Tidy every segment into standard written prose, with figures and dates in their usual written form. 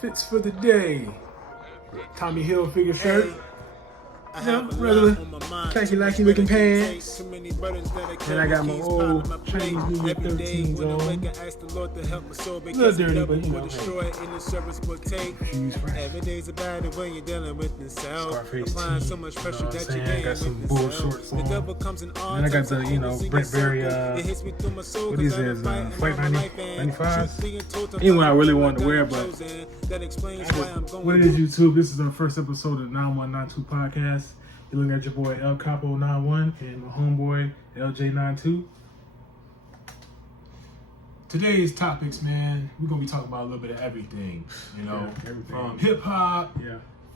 Fits for the day. Tommy Hilfiger shirt. Regular khaki lacky looking pants. And I got my old Chinese New Year 13s on. A little dirty, but you know. Shoes fresh. Scarface tee. You know what I'm saying? I got some bull shorts on. And then I got the, Brent Berry, what these is, Flight 95s. Anyway, I really wanted to wear, but what it is, YouTube? This is our first episode of the 9192 podcast. You're looking at your boy El Capo 91 and my homeboy LJ92. Today's topics, man, we're gonna be talking about a little bit of everything, everything. From hip hop,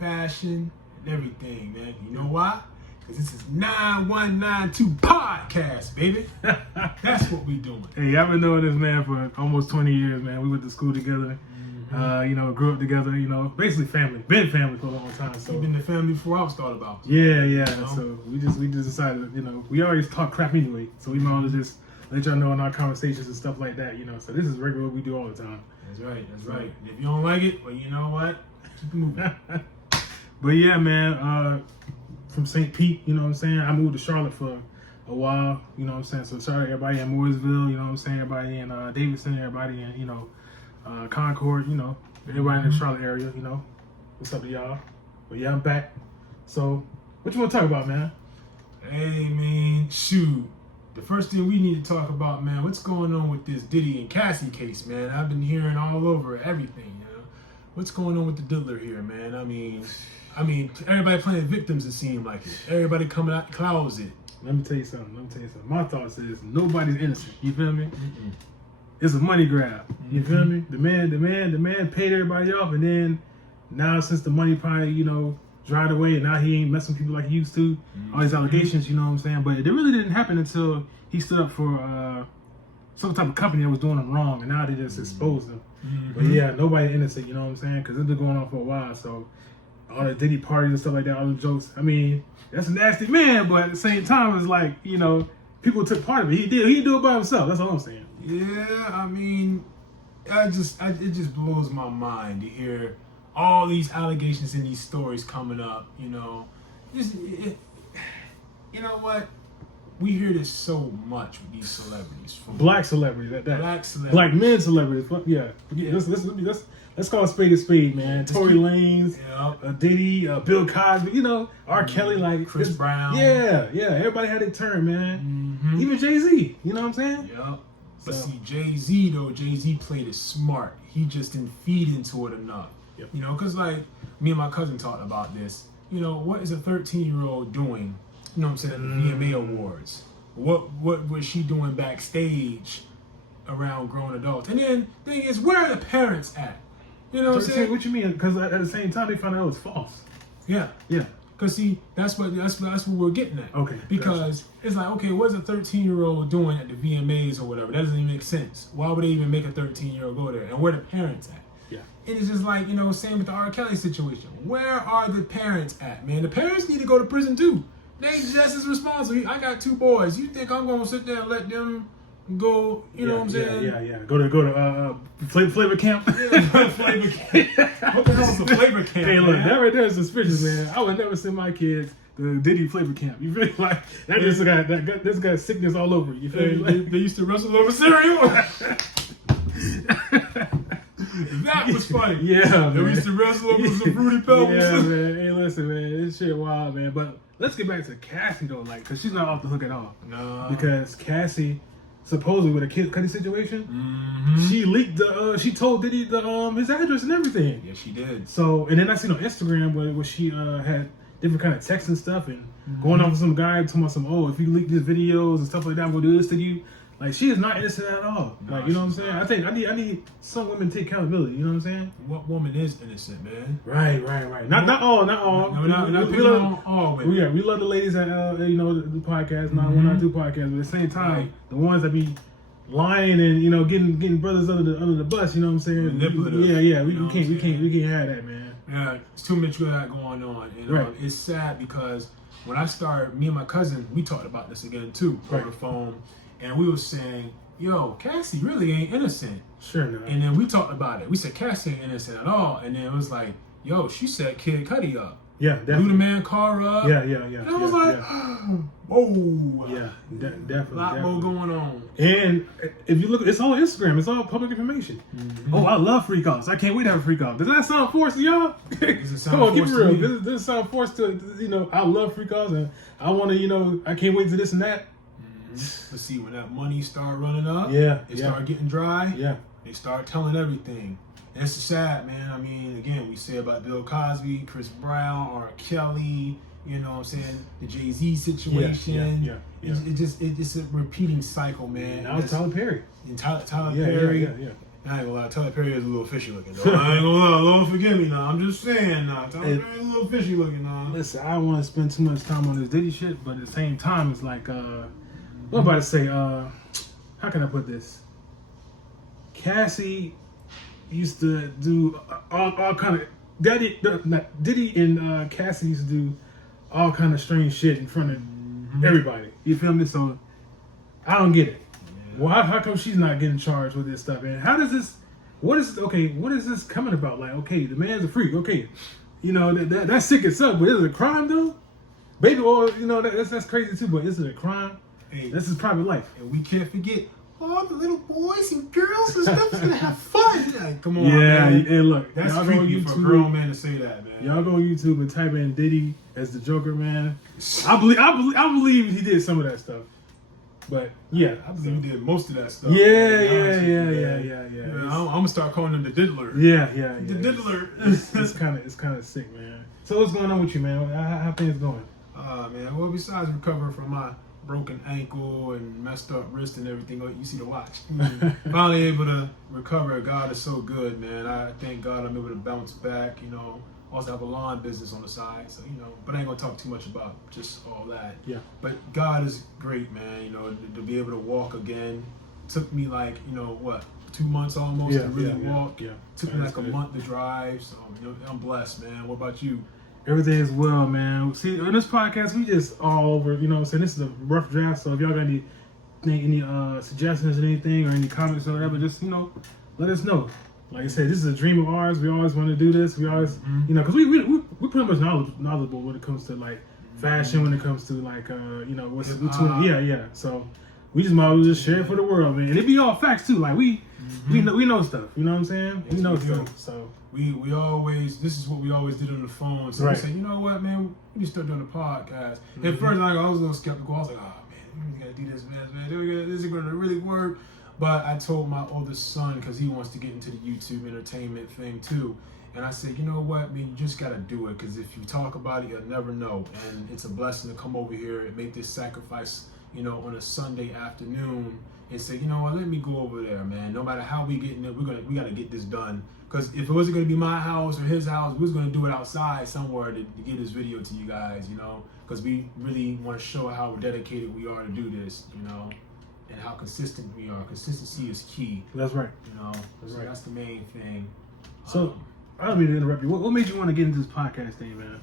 fashion, and everything, man. You know why? Because this is 9192 podcast, baby. That's what we doing. Hey, I've been knowing this man for almost 20 years, man. We went to school together. Grew up together, basically family. Been family for a long time. So you've been the family before I was thought about. Yeah. So we just decided, we always talk crap anyway. So we might as well just let y'all know in our conversations and stuff like that, So this is regular what we do all the time. That's right. And if you don't like it, well, you know what? Keep moving. But yeah, man, from St. Pete, you know what I'm saying? I moved to Charlotte for a while, you know what I'm saying? So shout out everybody in Mooresville, you know what I'm saying? Everybody in Davidson, everybody in, Concord, everybody in the Charlotte area, what's up to y'all? But yeah, I'm back. So, what you want to talk about, man? Hey, man, shoot. The first thing we need to talk about, man, what's going on with this Diddy and Cassie case, man? I've been hearing all over everything, What's going on with the diddler here, man? I mean, everybody playing victims, it seemed like it. Everybody coming out the closet. Let me tell you something. My thoughts is nobody's innocent. You feel me? It's a money grab. You feel me? The man paid everybody off, and then now since the money probably, dried away, and now he ain't messing with people like he used to. All these allegations, you know what I'm saying? But it really didn't happen until he stood up for some type of company that was doing him wrong, and now they just exposed him. But yeah, nobody innocent, you know what I'm saying? Because it's been going on for a while. So all the Diddy parties and stuff like that, all the jokes. I mean, that's a nasty man, but at the same time, it's like, people took part of it. He did do it by himself. That's all I'm saying. Yeah, I mean, it just blows my mind to hear all these allegations and these stories coming up. You know what? We hear this so much with these celebrities. Black celebrities, black celebrities, black men celebrities. Yeah. Let's call a spade, man. Tory Lanez, Diddy, Bill Cosby, R. Kelly, like Chris Brown. Yeah. Everybody had their turn, man. Even Jay-Z. You know what I'm saying? Yeah. But see, Jay-Z played it smart. He just didn't feed into it enough. Yep. Because like me and my cousin talked about this. What is a 13-year-old doing? You know what I'm saying? At the VMA Awards. What was she doing backstage around grown adults? And then the thing is, where are the parents at? You know what I'm saying? What you mean? Because at the same time, they found out it was false. Yeah. Because see, that's what we're getting at. Okay. Because it's like, okay, what's a 13-year-old doing at the VMAs or whatever? That doesn't even make sense. Why would they even make a 13-year-old go there? And where the parents at? Yeah. It is just like, same with the R. Kelly situation. Where are the parents at, man? The parents need to go to prison too. They just as responsible. I got 2 boys. You think I'm gonna sit there and let them go? You know what I'm saying? Yeah. Go to flavor camp. Flavor camp. What the hell is a flavor camp? Hey, look, that right there is suspicious, man. I would never send my kids to Diddy flavor camp. You feel like that? This got sickness all over. You feel like they used to wrestle over cereal. That was funny. Yeah, man. We used to wrestle over some Fruity Pebbles. Yeah, man. Hey, listen, man. This shit wild, man. But let's get back to Cassie, though, because she's not off the hook at all. No. Because Cassie, supposedly with a Kid Cudi situation, she leaked she told Diddy his address and everything. Yeah, she did. So, and then I seen on Instagram where she had different kind of texts and stuff and going off with some guy talking about if you leak these videos and stuff like that, I'm gonna do this to you. Like, she is not innocent at all. No, like, you know what I'm saying? I think I need some women to take accountability. You know what I'm saying? What woman is innocent, man? Right. Not all. No, not picking on all women. Yeah, we love the ladies at the podcast, 9192 podcast. But at the same time, the ones that be lying and getting brothers under the bus. You know what I'm saying? Manipulative. Yeah. We can't have that, man. Yeah, it's too much of that going on, and it's sad because when I started, me and my cousin, we talked about this again too over the phone. And we were saying, yo, Cassie really ain't innocent. Sure not. And then we talked about it. We said Cassie ain't innocent at all. And then it was like, yo, she set Kid Cudi up. Yeah, definitely. Blew the man car up. Yeah. And I was like, whoa. Yeah, definitely. A lot more going on. And if you look, it's all Instagram. It's all public information. Mm-hmm. Oh, I love freak offs. I can't wait to have a freak off. Does that sound forced to y'all? Come on, keep it real. Does it sound forced to, I love freak offs and I want to, I can't wait to this and that. Let's see, when that money start running up, it start getting dry, they start telling everything. And it's sad, man. I mean, again, we say about Bill Cosby, Chris Brown, R. Kelly, you know what I'm saying, the Jay-Z situation. It's a repeating cycle, man. Now it's Tyler Perry. And Tyler Perry. I ain't gonna lie, Tyler Perry is a little fishy looking, though. I ain't gonna lie, Lord forgive me now. I'm just saying now. Tyler Perry is a little fishy looking now. Listen, I don't want to spend too much time on this Diddy shit, but at the same time, it's like, what am I about to say? How can I put this? Cassie used to do all kind of Diddy and Cassie used to do all kind of strange shit in front of everybody. You feel me? So I don't get it. Yeah. Well, how come she's not getting charged with this stuff? And how does this? What is this coming about? Like, okay, the man's a freak. Okay, that's sick itself, but is it a crime though? Baby, well, that's crazy too. But is it a crime? Hey, this is private life, and we can't forget. All the little boys and girls and stuff is gonna have fun. Like, come on, man. And look, that's creepy for a grown man to say that, man. Y'all go on YouTube and type in Diddy as the Joker, man. I believe he did some of that stuff, but yeah, I believe he did most of that stuff. Yeah. I'm gonna start calling him the Diddler. Yeah. The Diddler. It's kind of sick, man. So what's going on with you, man? How things going? Man. Well, besides recovering from my broken ankle and messed up wrist and everything. You see the watch. Finally able to recover. God is so good, man. I thank God I'm able to bounce back. Also have a lawn business on the side, so but I ain't gonna talk too much about just all that. Yeah. But God is great, man. To be able to walk again took me like 2 months almost to really walk. Yeah. Took me like a month to drive. So I'm blessed, man. What about you? Everything is well, man. See, on this podcast, we just all over, this is a rough draft, so if y'all got any suggestions or anything or any comments or whatever, just, let us know. Like I said, this is a dream of ours. We always want to do this. We always, because we're pretty much knowledgeable when it comes to, like, fashion, when it comes to, like, what's between, So we just might as well just share it for the world, man. And it be all facts, too. Like, we know stuff. You know what I'm saying? Yes, we know stuff, so. We always, this is what we always did on the phone. So we said, you know what, man, we need to start doing a podcast. At first, I was a little skeptical. I was like, oh, man, we got to do this, man. This is going to really work. But I told my oldest son, because he wants to get into the YouTube entertainment thing too. And I said, you know what, man, you just got to do it. Because if you talk about it, you'll never know. And it's a blessing to come over here and make this sacrifice, on a Sunday afternoon and say, you know what, let me go over there, man. No matter how we get in there, we got to get this done. Because if it wasn't going to be my house or his house, we was going to do it outside somewhere to get this video to you guys, because we really want to show how dedicated we are to do this, and how consistent we are. Consistency is key. That's right. So that's the main thing. So, I don't mean to interrupt you. What made you want to get into this podcast thing, man?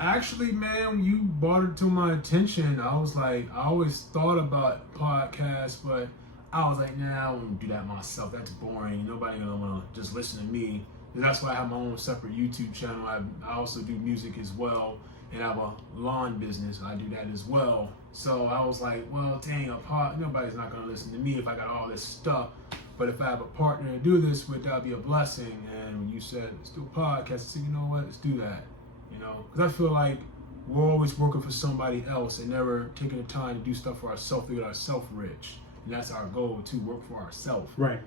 Actually, man, when you brought it to my attention, I was like, I always thought about podcasts, but I was like, nah, I wouldn't do that myself. That's boring. Nobody gonna want to just listen to me. And that's why I have my own separate YouTube channel. I also do music as well, and I have a lawn business. I do that as well. So I was like, well, dang, nobody's not gonna listen to me if I got all this stuff. But if I have a partner to do this with, that'd be a blessing. And when you said let's do a podcast, I said, you know what, let's do that. Because I feel like we're always working for somebody else and never taking the time to do stuff for ourselves to get ourselves rich. And that's our goal, to work for ourselves. Right.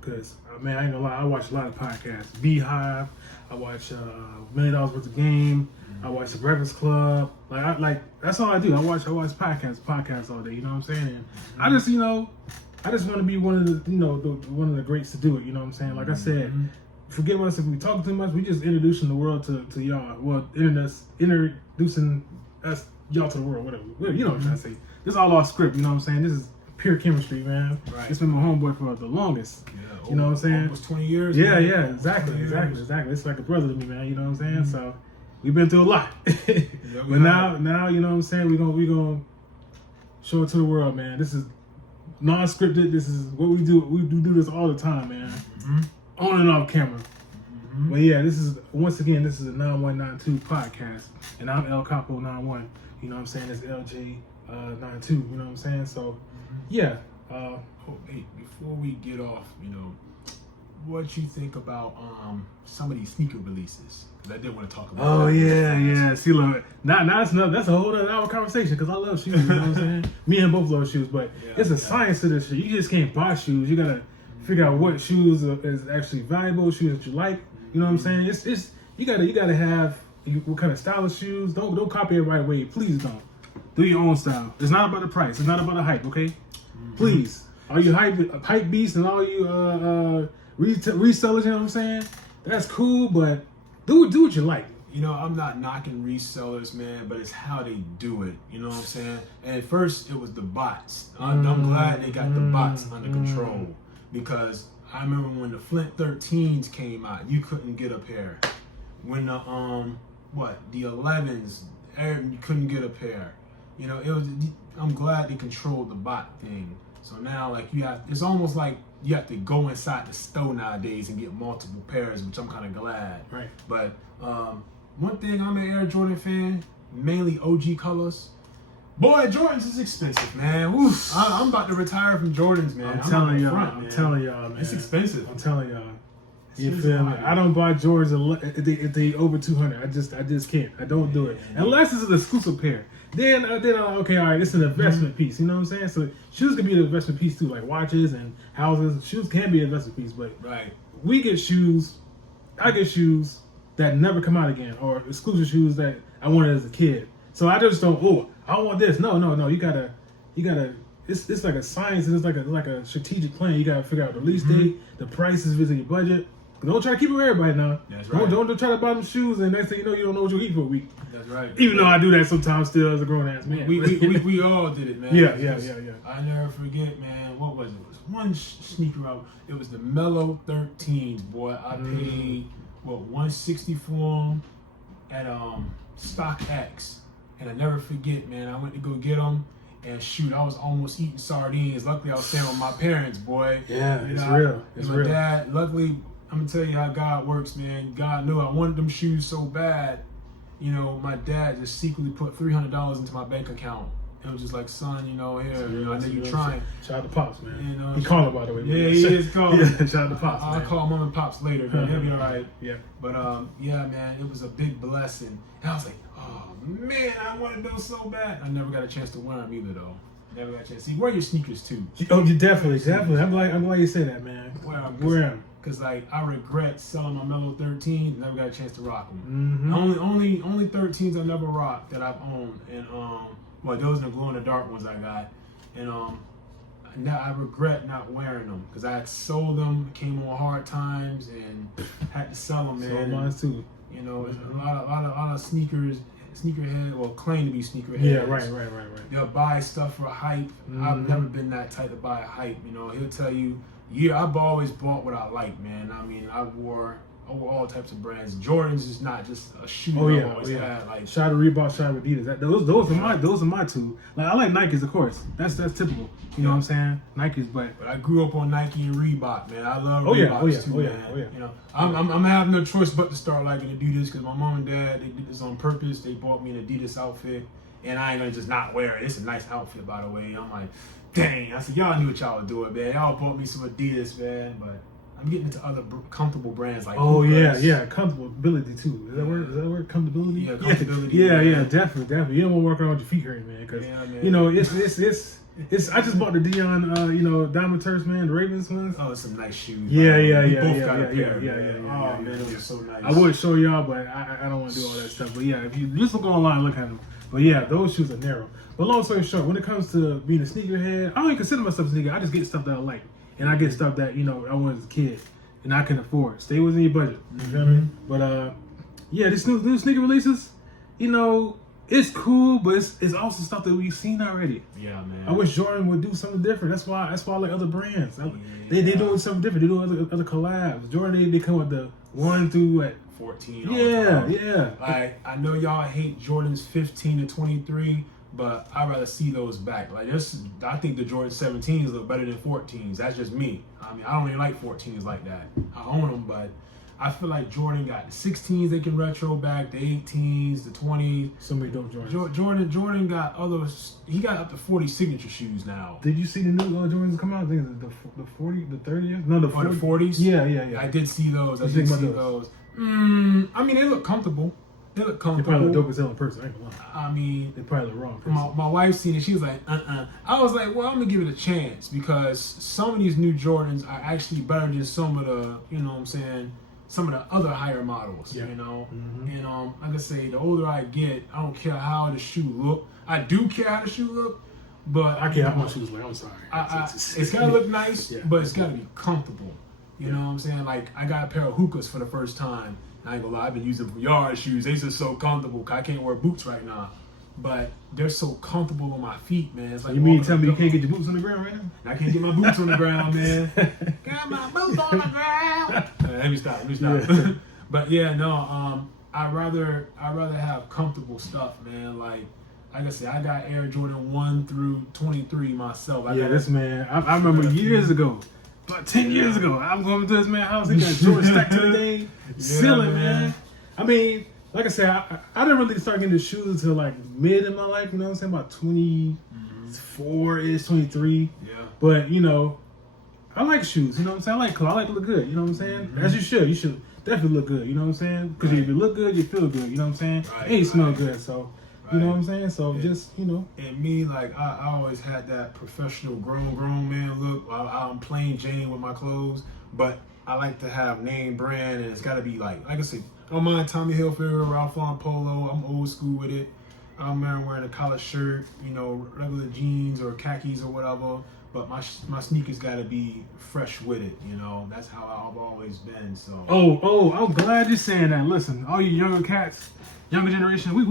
Because, man, I ain't gonna lie, I watch a lot of podcasts. Beehive, I watch $1 Million Worth of Game, I watch The Breakfast Club. That's all I do. I watch podcasts all day, you know what I'm saying? And I just want to be one of the one of the greats to do it, you know what I'm saying? Like I said, forgive us if we talk too much. We just introducing the world to y'all. Well, introducing us, y'all to the world, whatever. You know what I'm trying to say. This is all off script, you know what I'm saying? This is pure chemistry, man. Right. It's been my homeboy for the longest. Yeah, you know what I'm saying? Almost 20 years. Yeah, exactly. It's like a brother to me, man. You know what I'm saying? So we've been through a lot. But now, you know what I'm saying? We gonna show it to the world, man. This is non-scripted. This is what we do. We do this all the time, man. On and off camera. But yeah, this is once again, this is a 9192 podcast, and I'm El Capo 91. You know what I'm saying? It's LJ 92. You know what I'm saying? So yeah. Hey, before we get off, you know, what you think about some of these sneaker releases? Because I did want to talk about. Oh yeah. See, look, that's a whole other hour conversation because I love shoes. You know what I'm saying? Me and both love shoes, but it's a science to this shit. You just can't buy shoes. You gotta figure out what shoes is actually valuable, shoes that you like. You know what I'm saying? It's you gotta have what kind of style of shoes. Don't copy everybody way. Please don't. Do your own style. It's not about the price. It's not about the hype. Okay? Please, all you hype beasts and all you resellers. You know what I'm saying? That's cool, but do what you like. You know, I'm not knocking resellers, man, but it's how they do it. You know what I'm saying? And at first, it was the bots. I'm glad they got the bots under control because I remember when the Flint 13s came out, you couldn't get a pair. When the the 11s, you couldn't get a pair. You know, it was. I'm glad they controlled the bot thing. So now, like it's almost like you have to go inside the store nowadays and get multiple pairs, which I'm kind of glad. Right. But one thing, I'm an Air Jordan fan, mainly OG colors. Boy, Jordans is expensive, man. Oof. I'm about to retire from Jordans, man. I'm telling y'all, man. It's expensive. I'm telling y'all. You feel me? I don't buy Jordans if they over 200. I just can't. I don't do it unless it's an exclusive pair. Then okay, all right, it's an investment piece. You know what I'm saying? So shoes can be an investment piece too, like watches and houses. Shoes can be an investment piece, but we get shoes. I get shoes that never come out again, or exclusive shoes that I wanted as a kid. So I just don't. Oh, I want this. No. You gotta. It's like a science and it's like a strategic plan. You gotta figure out the release date, the prices within your budget. Don't try to keep it with everybody now. That's right. Don't try to buy them shoes and next thing you know, you don't know what you'll eat for a week. That's right. Even though I do that sometimes still as a grown ass man. We all did it, man. Yeah. I never forget, man. What was it? It was one sneaker out. It was the Mellow 13s, boy. I paid $160 for them at StockX, and I never forget, man. I went to go get them. And shoot, I was almost eating sardines. Luckily, I was staying with my parents, boy. Yeah, it's real. It's real. My dad, luckily, I'm gonna tell you how God works, man. God knew I wanted them shoes so bad. You know, my dad just secretly put $300 into my bank account. It was just like, son, here, I know you're trying. Shout out to Pops, man. He calling, by the way. Yeah, he is calling. Yeah, shout out to Pops. I'll call Mom and Pops later, man. He'll be all right. Yeah. But yeah, man, it was a big blessing. And I was like, oh man, I wanted those so bad. I never got a chance to wear them either, though. Never got a chance. See, wear your sneakers too. Oh, you definitely. I'm glad you say that, man. Wear them. Because I regret selling my Mellow 13. Never got a chance to rock them. Only 13s I never rocked that I've owned, and those are the glow in the dark ones I got, and now I regret not wearing them because I had sold them, came on hard times, and had to sell them. Man, sold mine too. You know, a lot of sneakerhead, claim to be sneakerhead. Yeah, right. They'll buy stuff for hype. I've never been that type to buy hype. You know, he'll tell you. Yeah, I've always bought what I like, man. I mean, I wore all types of brands. Jordans is not just a shoe. I've always had. Like, shout out to Reebok, shout out to Adidas. Those are my two. Like, I like Nikes, of course. That's typical. You know what I'm saying? Nikes, but I grew up on Nike and Reebok, man. I love Reeboks too, man. You know, I'm having no choice but to start liking Adidas because my mom and dad, they did this on purpose. They bought me an Adidas outfit, and I ain't gonna just not wear it. It's a nice outfit, by the way. I'm like, dang. I said, y'all knew what y'all were doing, man. Y'all bought me some Adidas, man, but I'm getting into other comfortable brands like comfortability too. Is that word? Comfortability? Yeah, comfortability. Yeah, definitely. You don't want to walk around with your feet hurting, man. Because you know it's. I just bought the Deion, Diamond Turfs, man, the Ravens ones. Oh, it's some nice shoes. Yeah. Oh man, those are so nice. I would show y'all, but I don't want to do all that stuff. But yeah, if you just look online, look at them. But yeah, those shoes are narrow. But long story short, when it comes to being a sneakerhead, I don't even consider myself a sneaker. I just get stuff that I like. And I get stuff that, I wanted as a kid and I can afford. Stay within your budget. You feel me? But these new sneaker releases, it's cool, but it's also stuff that we've seen already. Yeah, man. I wish Jordan would do something different. That's why I like other brands. They doing something different. They doing other collabs. Jordan, they come with the 1 through 14. Yeah. Like, I know y'all hate Jordan's 15 to 23, but I'd rather see those back. Like this, I think the Jordan 17s look better than 14s. That's just me. I mean, I don't even like 14s like that. I own them, but I feel like Jordan got the 16s they can retro back, the 18s, the 20s. So many dope Jordans. Jordan got others. He got up to 40 signature shoes now. Did you see the new Jordans come out? I think it's the 40, the 30th? No, the 40s. Yeah. I did see those. I did see those. I mean, they look comfortable. They probably look dope as hell in person. I ain't gonna lie. I mean, they probably look wrong in person. My wife seen it. She was like, I was like, well, I'm gonna give it a chance because some of these new Jordans are actually better than some of the, you know what I'm saying, some of the other higher models, you know. And like I say, the older I get, I don't care how the shoe look. I do care how the shoe look, but I care how my shoes look. I'm sorry. It's gotta look nice, but it's gotta be comfortable. You know what I'm saying? Like I got a pair of hookahs for the first time. I ain't gonna lie, I've been using yard shoes. They just so comfortable. I can't wear boots right now, but they're so comfortable on my feet, man. It's like you mean tell me you can't get your boots on the ground right now? I can't get my boots on the ground, man. Got my boots on the ground. Let me stop. Yeah. But yeah, no. I'd rather have comfortable stuff, man. Like I said, I got Air Jordan 1 through 23 myself. I remember years ago. About 10 years ago, I'm going to this man's house. He got Jordan stacked to the day, ceiling, man. I mean, like I said, I didn't really start getting the shoes until like mid in my life. You know what I'm saying? About 24-ish, 23. Yeah. But you know, I like shoes. You know what I'm saying? I like clothes. I like to look good. You know what I'm saying? As you should. You should definitely look good. You know what I'm saying? Because if you look good, you feel good. You know what I'm saying? And you smell good. So. You know what I'm saying? So just, you know. And me, like, I always had that professional grown man look. I'm plain Jane with my clothes, but I like to have name brand, and it's got to be like I said, I don't mind Tommy Hilfiger, Ralph Lauren Polo. I'm old school with it. I don't mind wearing a collar shirt, you know, regular jeans or khakis or whatever. But my sneakers got to be fresh with it, you know. That's how I've always been. So. Oh, I'm glad you're saying that. Listen, all you younger cats. Younger generation, we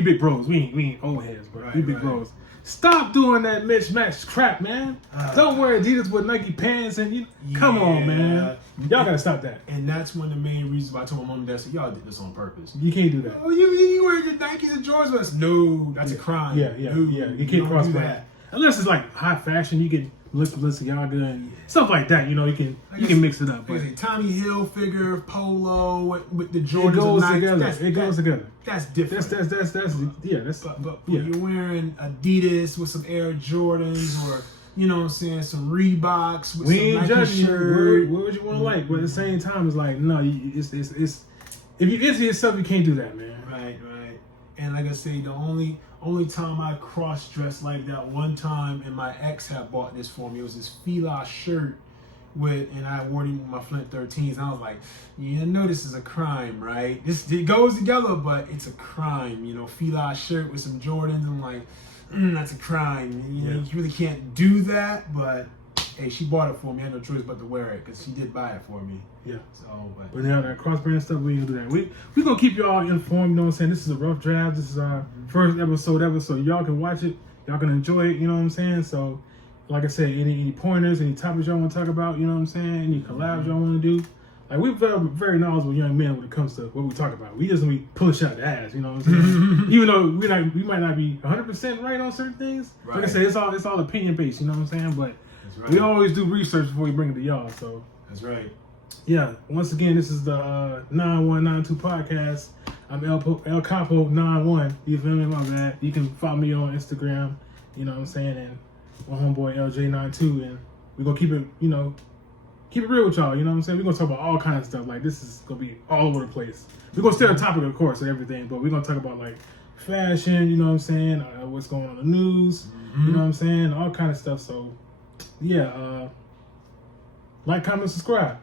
big bros. We ain't old heads, bro. We big bros. Stop doing that mismatched crap, man. Don't wear Adidas with Nike pants and come on, man. Y'all gotta stop that. And that's one of the main reasons why I told my mom and dad, said, y'all did this on purpose. You can't do that. Oh, you wear your Nikes and Jordans with us? No, that's a crime. Yeah. You can't cross that. Unless it's like high fashion, you can look Balenciaga and stuff like that. You know, you can mix it up. But Tommy Hilfiger, Polo with the Jordans. It goes together. It goes together. That's different. That's But you're wearing Adidas with some Air Jordans, or you know what I'm saying, some Reeboks with some Nike shirt. What would you want to like? But at the same time, it's like no, it's if you into yourself, you can't do that, man. Right. And like I say, the only time I cross-dressed like that one time, and my ex had bought this for me, it was this Fila shirt and I wore it with my Flint 13s, and I was like, you know this is a crime, right? It goes together, but it's a crime, you know, Fila shirt with some Jordans. I'm like, that's a crime. You know, you really can't do that, but hey, she bought it for me. I had no choice but to wear it because she did buy it for me. Yeah. So, but now that cross-brand stuff, we ain't gonna do that. We gonna keep y'all informed. You know what I'm saying? This is a rough draft. This is our first episode ever, so y'all can watch it. Y'all can enjoy it. You know what I'm saying? So, like I said, any pointers, any topics y'all want to talk about? You know what I'm saying? Any collabs y'all want to do? Like we're very knowledgeable young men when it comes to what we talk about. We just be push out the ass. You know what I'm saying? Even though we might not be 100% right on certain things. Right. Like I said, it's all opinion based. You know what I'm saying? But we always do research before we bring it to y'all. So that's right. Yeah, once again, this is the 9192 podcast. I'm El Capo 91. You feel me? My bad. You can follow me on Instagram, you know what I'm saying, and my homeboy LJ92, and we're gonna keep it real with y'all, you know what I'm saying? We're gonna talk about all kinds of stuff. Like this is gonna be all over the place. We're gonna stay on topic, of course, of everything, but we're gonna talk about like fashion, you know what I'm saying, what's going on in the news, you know what I'm saying, all kind of stuff. So yeah, like, comment, subscribe.